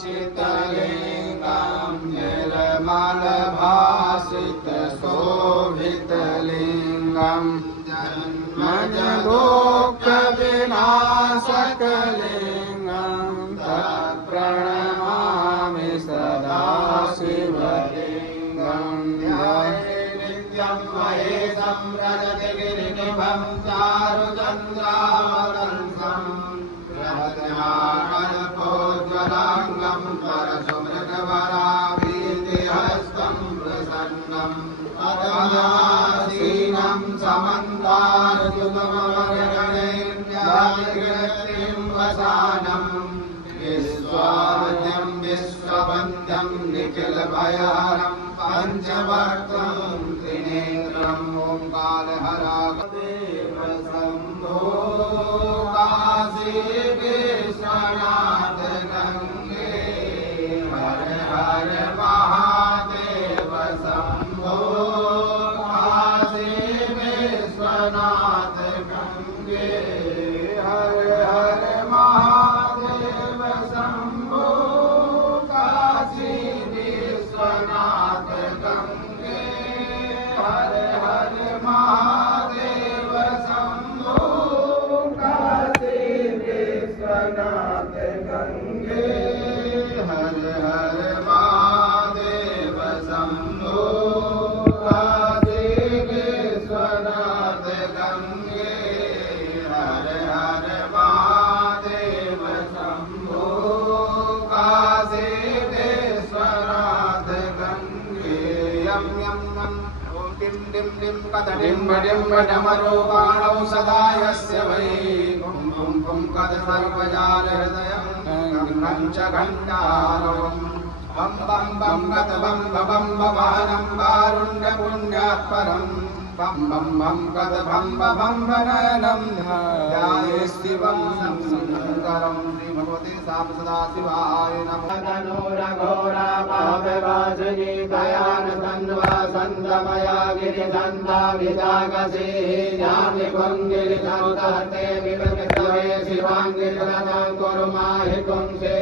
चितलिङ्गं निर्मलभासितशोभितलिङ्गं जन्मजदुःखविनाशकलिङ्गं तत्प्रणमामि सदा शिवलिङ्गं नित्यं महेशं रजतगिरिनिभं चारुचन्द्रावतंसं कल्पोज्ज्वलाङ्गं परशुमृगवराभीतिहस्तं प्रसन्नं पदमासीनं समन्तार्जुनमगणेन्द्रादिगणतिं वसानं विश्वाद्यं विश्ववन्द्यं निखिलभयहरं पञ्चवक्त्रं त्रिनेत्रं ओंकारहरादेव शम्भो काशी विश्वनाथ गंगे हर हर महादेव शम्भो काशी विश्वनाथ गंगे हर हर महादेव शम्भो काशी विश्वनाथ गंगे हर हर महादेव शम्भो काशी विश्वनाथ गंगे हर हर महादेव शम्भो काशी विश्वनाथ गंगे हर हर महादेव शम्भो काशी विश्वनाथ गंगे यम यम यम ओम टिम टिम टिम कदडिम बडिम बडमरूपाणौ सदा यस्य वै पुं पुं पुं कद सर्वजाल हृदयं गं च घण्टारवं बम बम बम गत बम बम बवानं वारुण्य पुण्यात्परं बम बम बम गत बम बम नयनं ध्याये शिवं शङ्करं श्री भगवते सदा शिवाय नमः तनोरघोरा पापवासिनी दयान तन्वा सन्दमया गिरिधन्दा विदागसी जामि कुङ्गिरिधौतहते विवृतवे शिवाङ्गिरिलतां कुरुमाहि पुंसे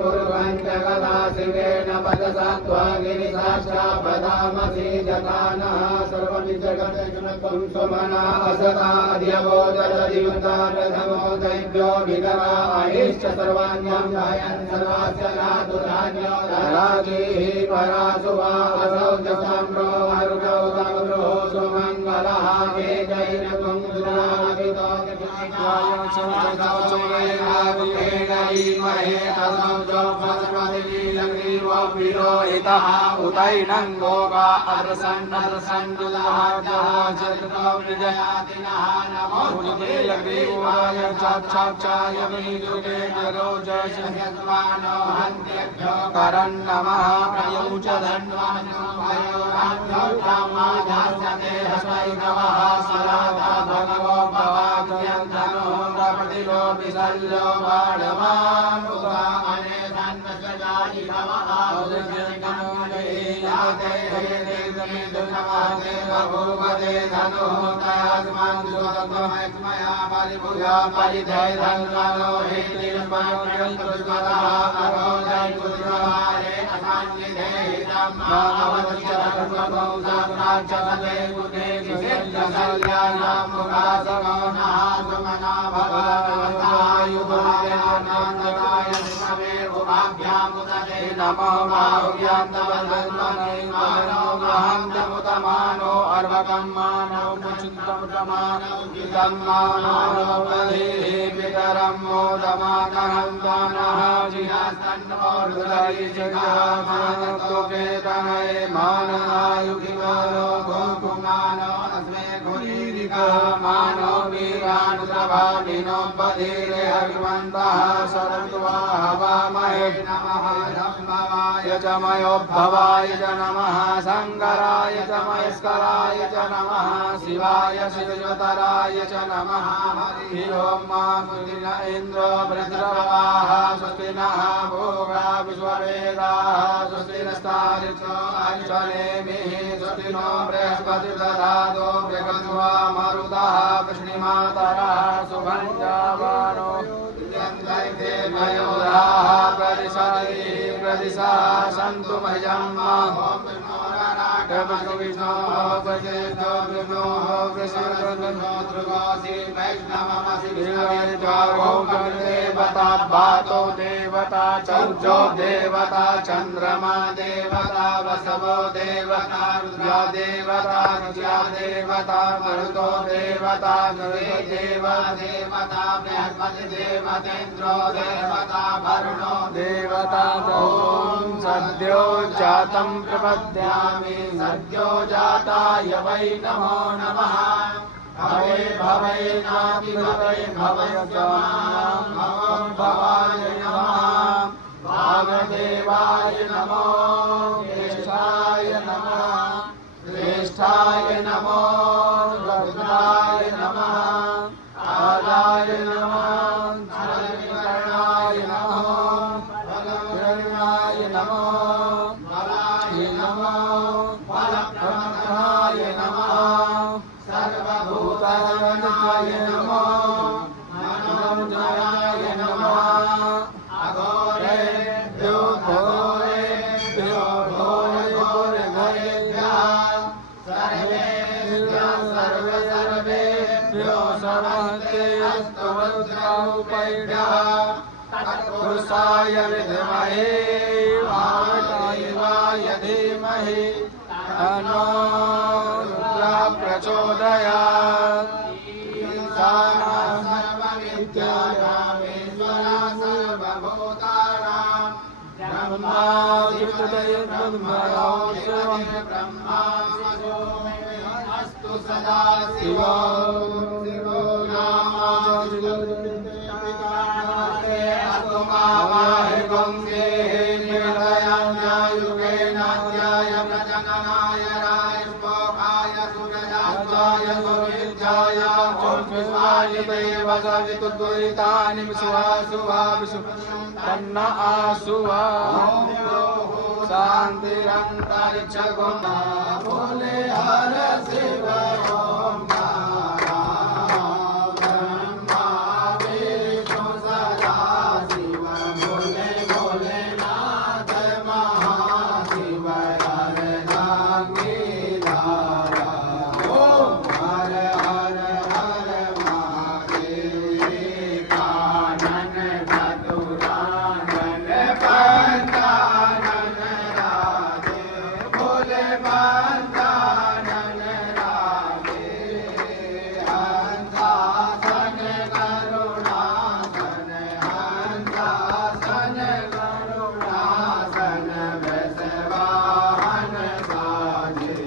कुर्वन्त कदा शिवेन पदसत्त्वा गिरिसाक्षापदामसि जतानः सर्वमि जगद्जनकं सुमना असदा अधियवोदरदियुता प्रथमो दैव्यो विगवा अहिश्च सर्वाण्यं गायन् सर्वास्य नातुरान्यो धराजीः परासुवा असौ च सम्रो हरुणौ तमृहो सुमङ्गलः वेदैरकुं सुरावितो उतैनं गोगा अदृसन्नदृसन्नुदाहाजहाजत्कविजयातिनः नमो लग्रीवाय चाक्षाक्षाय मीजुगे जरोजशयत्वानो हन्त्यभ्यो करन्नमः प्रयौ च धन्वानो भयोराभ्यो कामाजास्यते हस्तैकवः सलाता भगवो भवाक्यन्तनो प्रपतिलो विसल्यो बाणमामुगा अने धन्वसजायि नमः उद्यन्तनो जयते हयते गमिदुनमाते भगवते धनो तयास्मान् सुतमस्मया परिभुजा परिधय धन्वनो हेतिर्माण्यन्तुष्मतः अरोजय कुज्वहारे असान्निधेहि धम्मा अवतिचरत्वमौ साम्राज्यपदे गुणे विशेषकल्याणां मुखासमोनः सुमना भगवतायुधायानन्दकाय विष्णवे उभाभ्यामुदते नमो बाहुभ्यान्तवदन्मने मानो ग्रहन्तमुतमानो अर्वकं मानो मुचिन्तमुतमानो गीतं मानो वधेहि पितरं मोदमानहं दानः जिहास्तन्नो हृदये जगामानतोकेतनये माननायुगिमानो गोकुमानो अस्मे घुरीरिकः मानो वीरानुद्रभामिनो बधीरे हरिवन्तः सरत्वा हवामहे नमः धम्मवाय च मयोद्भवाय च नमः शङ्कराय च महेश्वराय च नमः शिवाय शिवतराय च नमः हरिः ओं मा स्वस्ति न इन्द्रो वृत्रवाः स्वस्ति नः भोगा विश्ववेदाः स्वस्ति नस्तारितो अरिष्टनेमिः स्वस्ति नो बृहस्पतिर्दधातु बृहस्पतिर्वा मरुतः वृष्णिमातरः सुभञ्जावानो मयोधाः प्रदिशायि प्रदिशा सन्तु मह्यम् विष्णु विष्णो प्रचेतो विष्णो देवता भातो देवता चौचो देवता चंद्रमा देवता वसवो देवता रुद्रा देवता रुद्रा देवता मरुतो देवता देवा देवता बृहस्पति देवतेन्द्रो देवता वरुणो देवता ओम सद्यो जातं प्रपद्यामि सद्यो जाताय वै नमो नमः भवे भवे नाति भवे भवय भवं भवाय नमः वामदेवाय नमो ज्येष्ठाय नमः श्रेष्ठाय नमो रुद्राय नमः आदाय नमः शरणकरणाय नमः शरणाय नमः बलाय नमः बलप्रमथाय नमः सर्वभूताय नमः मनोजयाय नमः अघोरेभ्यो घोरेभ्यो घोरघोरघोरेभ्यः सर्वेभ्यो सर्वहस्तेऽस्तु रुद्रोपैढः तत्पुरुषाय विद्महे वामदेवाय धीमहि तन्नो रुद्रः प्रचोदयात् सर्वविद्यानामीश्वरः सर्वभूतानां ब्रह्मा अस्तु सदा शिवो दुरितानि तन्न आसुवा शांतिरंतरिक्ष गुणा बोले हर शिव ओम ब्रह्मा विष्णु सदा शिव बोले भोलेनाथ महाशिव हर नागीधारा ओम हर हर हर महादेव कानन धतुरानन पंचानन राधे भोले पंचानन राधे हंसासन करुणासन हंसासन करुणासन वैष्णवाहन साजे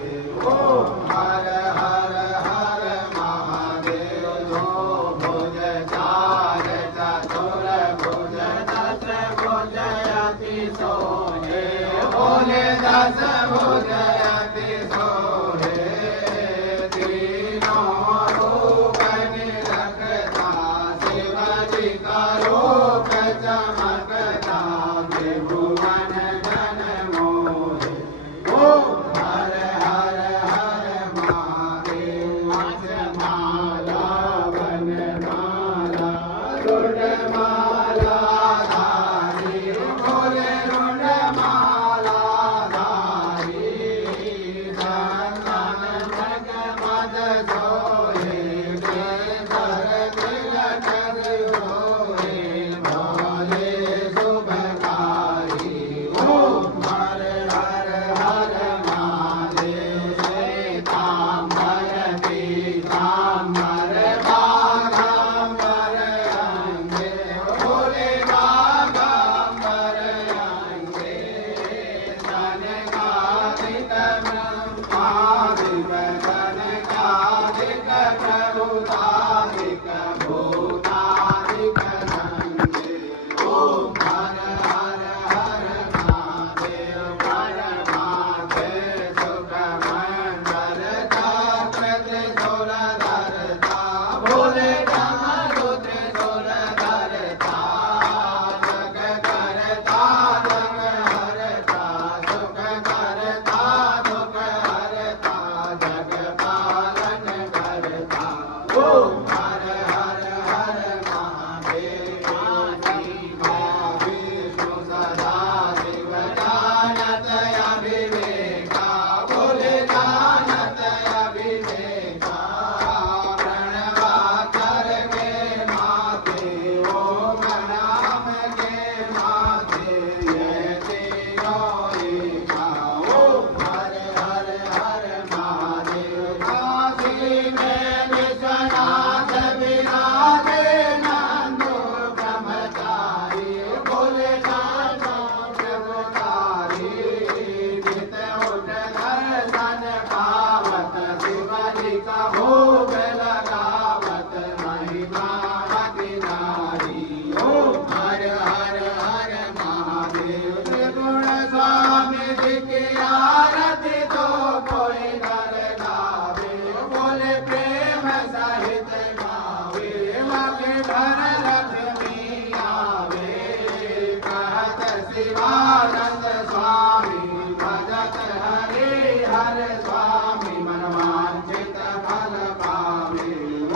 ओम हर हर हर महादेव जो भुज चार चतुर भुज दस भुज अति सोहे भोले दस भुज अति सोहे तीनों रूप निरखता शिव जी का रूप चमकता त्रिभुवन जन मोहे ओम हर हर हर महादेव माला वन माला रुण माला धारी भोले रुण माला धारी चंदन जगमग सोहे केसर तिलक सोहे भोले शुभकारी की आरती तो कोई नर गावे, बोले प्रेम सहित गावे, मगे भर लक्ष्मी आवे। कहत शिवानंद स्वामी भजत हरि हर स्वामी, मन वांछित फल पावे।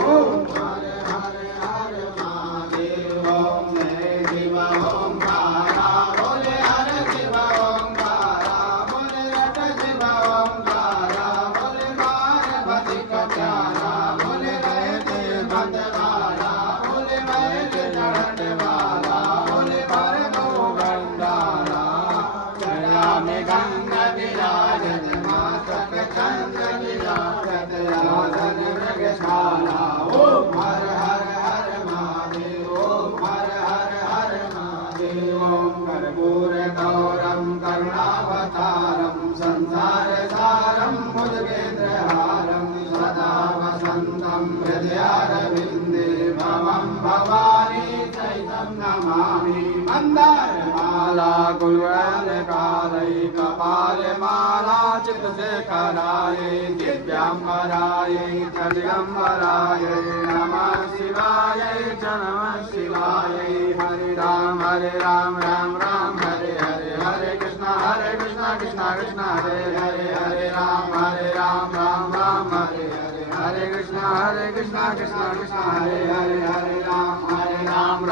ओम हर हर हर महादेव। ओम जय शिव ओंकारा, बोले हर शिव ओंकारा, बोले रट शिव ओंकारा, बोले पार्वती का प्यारा, बोले रहते मत वाला, बोले महल चढ़त वाला, बोले पर को गंगारा। जया में गंगा विराजत, मातक चंद्र विराजत, आसन मृगशाला। ओम हर हर हर महादेव। ओम हर हर हर महादेव। ओम कर्पूर गौरम करुणावतारम, संसार सारम भुजगेन्द्रहारम, सदा वसंतम हृदयारविंदे, भवं भवानी सहितं नमामि। मंदार माला गुलवनकालै, कपाल माला चित्तशेखरायै, दिव्यांबरायै दिगंबरायै, नमः शिवायै च नमः शिवायै। हरे राम राम राम हरे हरे, हरे कृष्णा कृष्णा कृष्णा हरे हरे, हरे राम राम राम हरे हरे, हरे कृष्णा कृष्णा कृष्णा हरे हरे, हरे राम